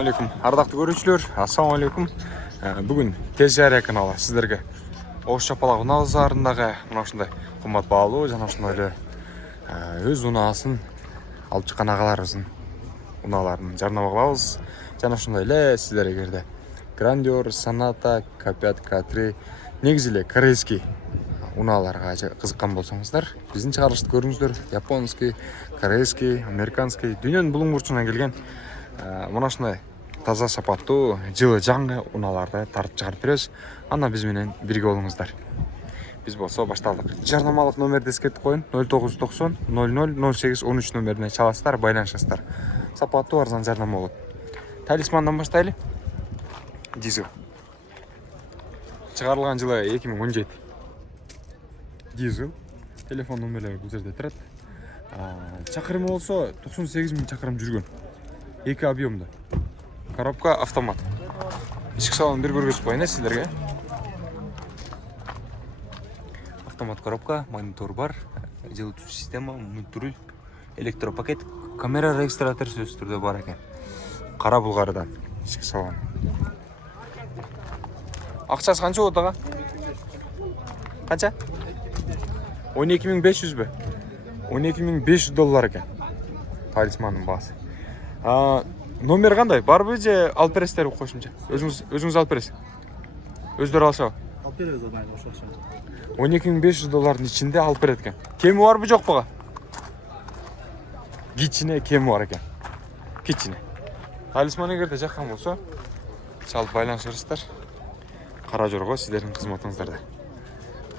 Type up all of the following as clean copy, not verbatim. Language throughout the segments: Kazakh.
Ассалаумағалейкум. Ардақты көрушілер, ассалаумағалейкум. Бүгін Тез Жария каналы сіздерге Ош Шапалақ ұна базарындағы мына ушундай қымбат баалуу жана ушундай өз унасын алып чыккан агаларыбыздын уналарын жарнама кылабыз. Жана ушундай эле сиздер эгерде Грандиор, Соната, К5, К3 негизи эле корейский унааларга кызыккан болсоңуздар, биздин чыгарылышты көрүңүздөр. Японский, корейский, американский, дүйнөнүн булуң бурчунан келген мына ушундай таза сапаттуу, жылы жаңы унааларды тартып чыгарып беребиз. Анда биз менен бирге болуңуздар. Биз болсо башталдык. Жарнамалык номерди эскертип коеюн. 0990 00 08 13 номерине чаласыздар, байланышасыздар. Сапаттуу арзан жарнама болот. Талисмандан баштайлы. Дизель. Чыгарылган жылы 2017. Дизель. Телефон номерлери бул жерде турат. Чакырымы болсо 98 000 чакырым жүргөн. 2 объемда. Коробка автомат. Ишик салонун бир көргөзүп коеюн сиздерге. Автомат коробка, монитор бар, жылытуучу система, мультируль, электропакет, камера регистратор сөзсүз түрдө бар экен. Кара булгардан ишик салон. Акчасы канча болот ага? Канча? 12500 бе? 12500 доллар экен. Талисмандын баасы. Номер кандай? Барбы же алып бересиздер кошумча? Өзүңүз алып бересиз. Өздөрү алышабы? Алып беребиз аны ошо. 12500 доллардын ичинде алып берет экен. Кеми барбы жок буга? Кичине кеми бар экен. Кичине. Талисман эгерде жаккан болсо, чалып байланышыңыздар. Кара жорго сиздердин кызматыңыздарда.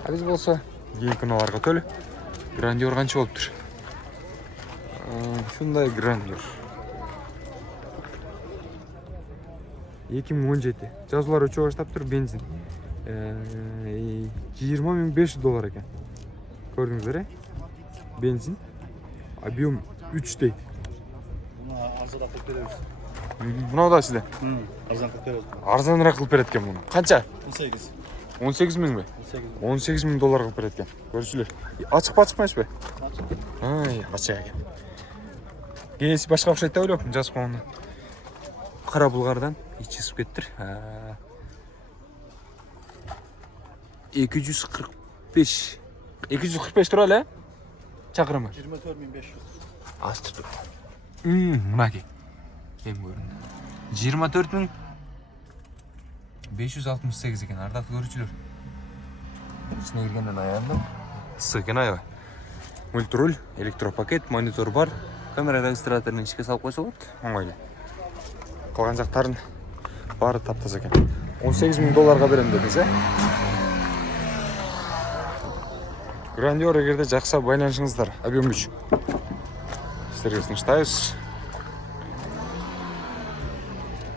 Биз болсо кийинки унааларга өтөлү. Грандиор канча болуптур? Ушундай Грандиор. 2017. Жазуулар өчө баштаптыр, бензин. 20500 доллар экен. Көрдүңүздөр, бензин. Объем 3 дейт. Муну арзаныраак кылып беребиз. Мына да сизде. Арзан кылып беребиз. Арзаныраак кылып берет экен муну. Канча? 18. 18 000 бе? 18 000 доллар кылып берет экен. Көрүшүлөр. Ачык эмеспи? Ачык экен. Кээси башка окшойт деп ойлоп жазып койгону. Кара булгардан ичи ысып кеттир. 245 тура эле чакырымы. 24500. Астыр. Мынаки. Эм көрүндү. 24568 экен. Ардактуу көрүүчүлөр. Ичине киргенден аябы. Сыгын аябай. Мультируль, электропакет, монитор бар. Камера регистраторун ичке салып койсо болот. Оңойлуу. Калган жактарын баары таптаза экен. 18 000 долларга берем дедиңиз, Грандиор эгерде жакса байланышыңыздар. Объем 3. Сиздерге сунуштайбыз.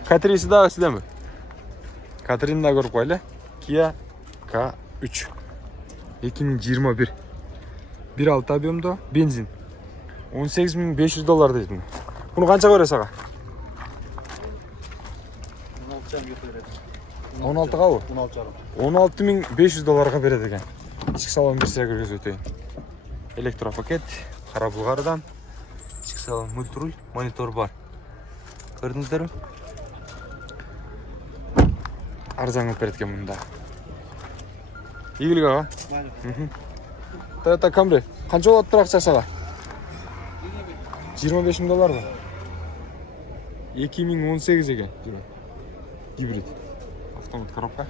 К3 дагы сизденби? К3 да көрүп койлу. Kia K3. 2021. 1.6 объемдо бензин. 18500 доллар дейт. Буну канча бересиз ага? 16 кабы? 16500 долларга берет экен. Ички салон бир сыра көргөзүп өтөйүн. Электропакет, кара булгардан, ички салон мультируль, монитор бар. Көрдүңүздөрбү? Арзан кылып берет экен мында. Ийгилик ага. Toyota Camry канча болот тур акчасы ага? 25 000 доллар ба? 2018 экен. Гибрид. Автомат коробка.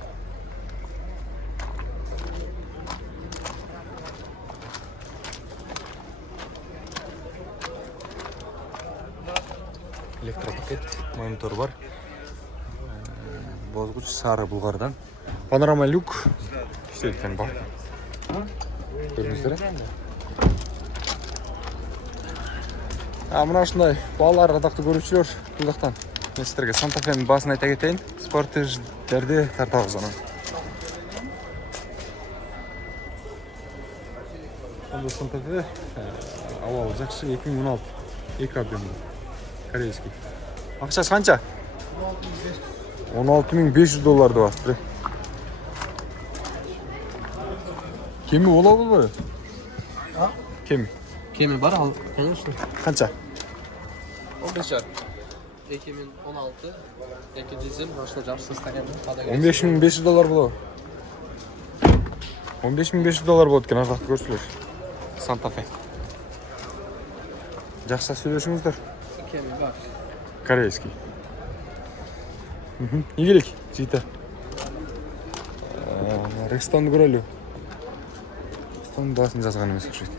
Электропакет, монитор бар. Бозгуч сары булгардан. Панорама люк. Иштейтен бар. Көрдүңүздөр. Мына ушундай баалар ардактуу көрүүчүлөр, бул жактан мен сиздерге Santa Fe'нин баасын айта кетейин. Спортеждерди тартабыз анан. Бул Santa Fe абалы жакшы 2016. 2 объемда. Корейский. Акчасы канча? 16500 долларды бар. Кеми болобу болбойбу? Кеми. Кеми бар ал, конечно. Канча? 15 жар. 2016 2 dizim başta жарыш состоянии. $15.500 болады. $15.500 болады екен, арқақты көрсілер. Santa Fe. Жақсы сөйлесіңіздер. Кеми бар. Корейский. Игілік, жейті. Рекстанды көрелі. Рекстанды басын жазған емес қышайды.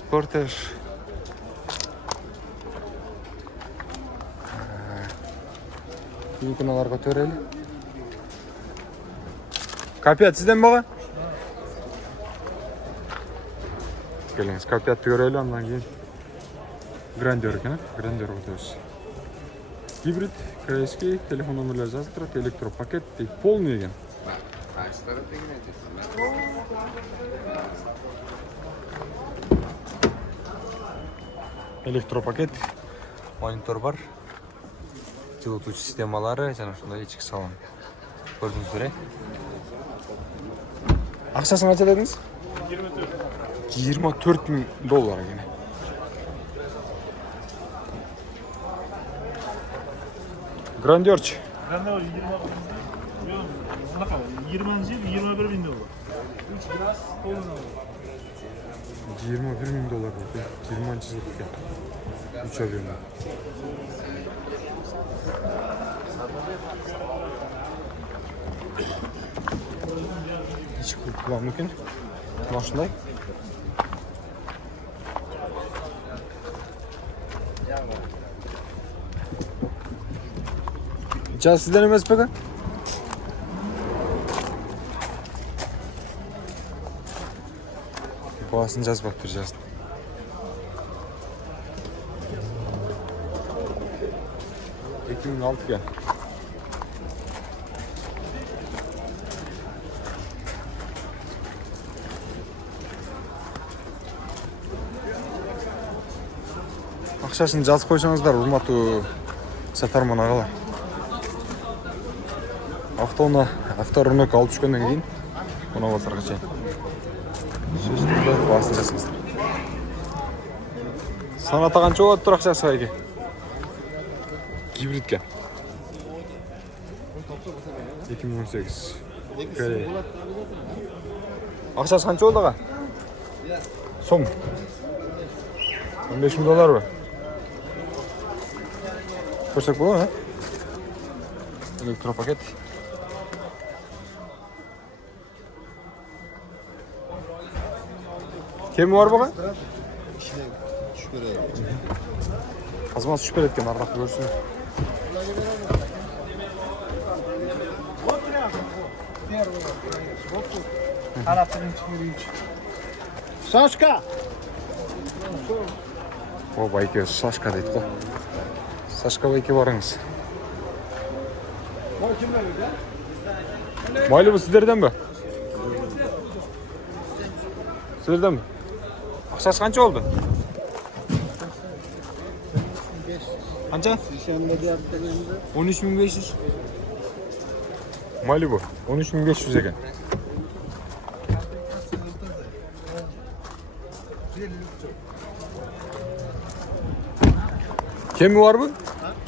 Спортаж. Иконаларға төрелі. Капият сізден баға? Келіңіз, капиятты көрелі, ондан кейін. Грандер екен, грандер өтөз. Гибрид, корейский, телефон номерлері жазып тұрады, электропакет дейді, полный екен. Электропакет, монитор бар, жылыту системалары, және шындай ішкі салон. Көрдіңіздер, ақшасын қанша дедіңіз? $24.000 екен. Грандерч. Грандер 21.000 доллар. $21.000 болды. 20 жыл екен. 3 объем. Ішкі құлам екен. Машындай. Жаз сізден емес пе? Басын жазбап тұр жазды. $2006 кен. Ақшасын жазып қойсаңыздар, урматтуу сатарман ағалар. Авторынок алып түшкөндөн кийин мына басарга чейин сөзүндө басын жасаңыздар. Саната канча болот тур акчасы эке? Гибрид экен. 2018. Акчасы канча болду ага? Сом. $15.000 көрсөк болот, а? Электропакет. Кем бар бұға? Азмасы үшкер еткен арнақты көрсін. Сашка! О, байке Сашка дейді қой. Сашка байке барыңыз. Майлы бұл сіздерден бі? Сіздерден бі? Ақшасы қанша болды? Қанша? 13.500. Майлы бұл 13.500 екен. Kemi var mı?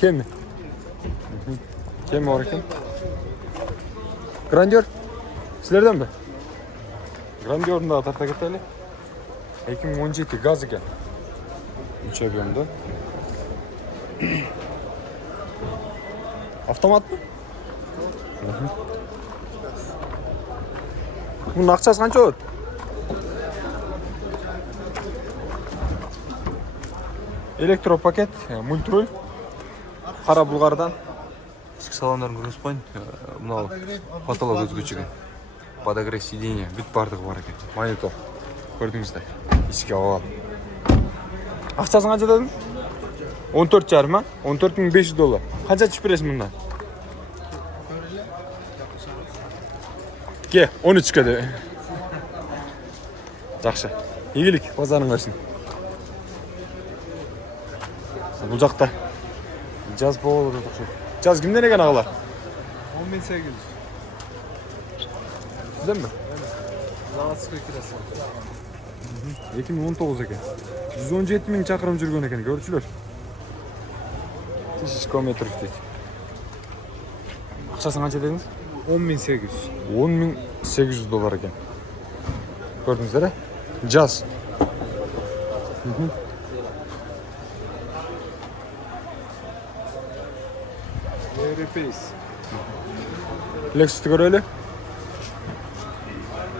Kemi. Kemi var ekan. Grandeur. Sizlerden mi? Grandeur'un da tarta keteli. 2017 gaz ekan. 3 объемda. Avtomat mı? Bunun akçası qancha bo'ladi? Elektropaket, multirul. Qara Bulg'ardan. Ichki salonlarni ko'rsatib qo'ying. Bunday patolog o'zgacha ekan. Podogrev сиденья, bit bardog'i bor ekan. Monitor. Ko'rdingizlar. Ichki oval. Aqchasi qancha dedim? 14,5 ma? $14.500. Qancha ichib berasiz bundan? Ke, 13 ga de. Жақсы. Игілік, базарың берсін. Бұл жақта жаз болып отыр. Жаз кімден екен ағалар? 10.800. Сізден бе? Заводской кирасы. 2019 eкен. 117 000 чакырым жүргөн экен, көрчүлөр. 1000 километр дейт. Акчасы канча дедиңиз? 10.800. $10.800 екен. Көрдіңіздер, жаз. Европейс. Lexus'tu göreli.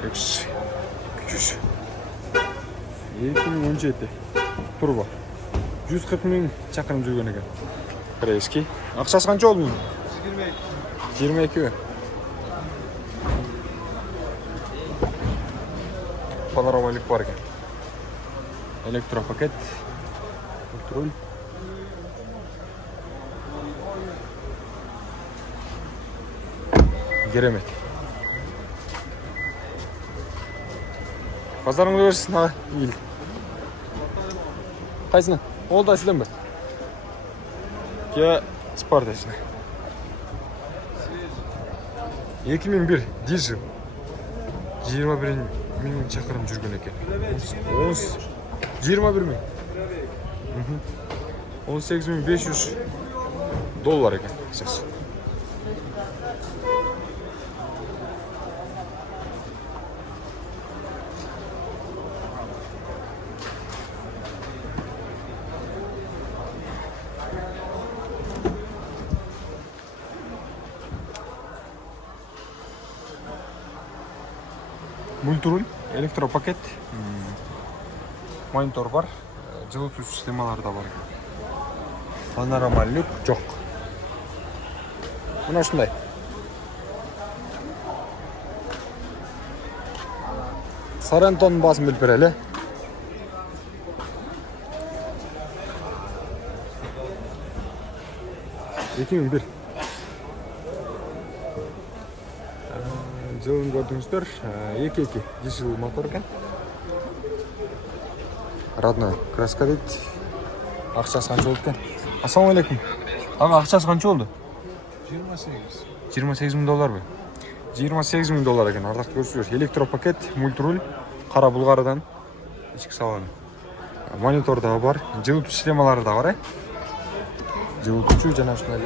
Lexus. Küçük. 2017. Turbo. 140 000 çakırım жүрген екен. Eski. Ақшасы қанша oldu? 22 mi? Panoramalik var ekan. Elektropaket. Kontrol. Керемет. Пазарыңды берсін, аға. Ел. Қайсына? Ол да сізден бе? Ке Спартачна. 2001 дизель. 21 000 чакырым жүрген екен. 21 000. 18.500 доллар екен. Multirul, elektropaket, monitör var, жылытуу системалары да бар. Панорама люк жоқ. Мына ушундай. Сарантонун басын билип берели. Жылын көрдіңіздер, 2.2 дизель мотор екен. Родной краска дейді. Ақшасы қанша болды екен? Ассалаумағалейкум. Аға, ақшасы қанша болды? 28. 28 000 доллар бе? 28 000 доллар екен. Ардақты көрсіздер. Электропакет, мультруль, қара бұлғарыдан. Ішкі салон. Монитор да бар. Жылыту системалары да бар. Жылытушы жана ушундай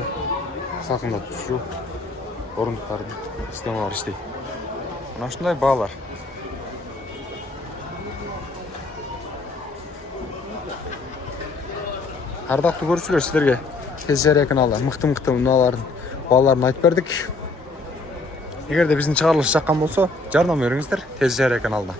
салқындатушы орындықтардың системалары иштейт. Мына ушундай баалар. Ардактуу көрүүчүлөр, сиздерге Тезжария каналы мыкты унаалардын бааларын айтып бердик. Эгерде биздин чыгарылыш жаккан болсо, жардам бериңиздер Тезжария каналына.